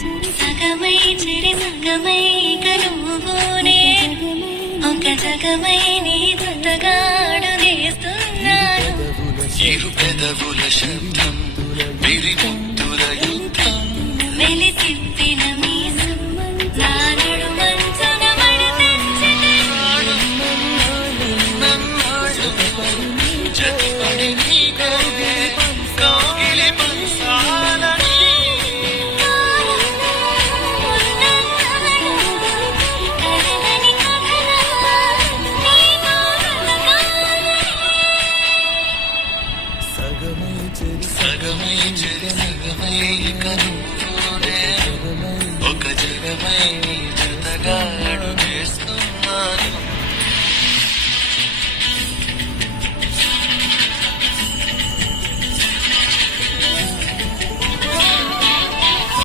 సగమై చెరి సగమై కనుగోనే ఒక జగమై నీ జతగాడు వేస్తున్నాను. ఇరు పెదవుల శబ్దం విరిముద్దుల యుద్ధం వెలిసి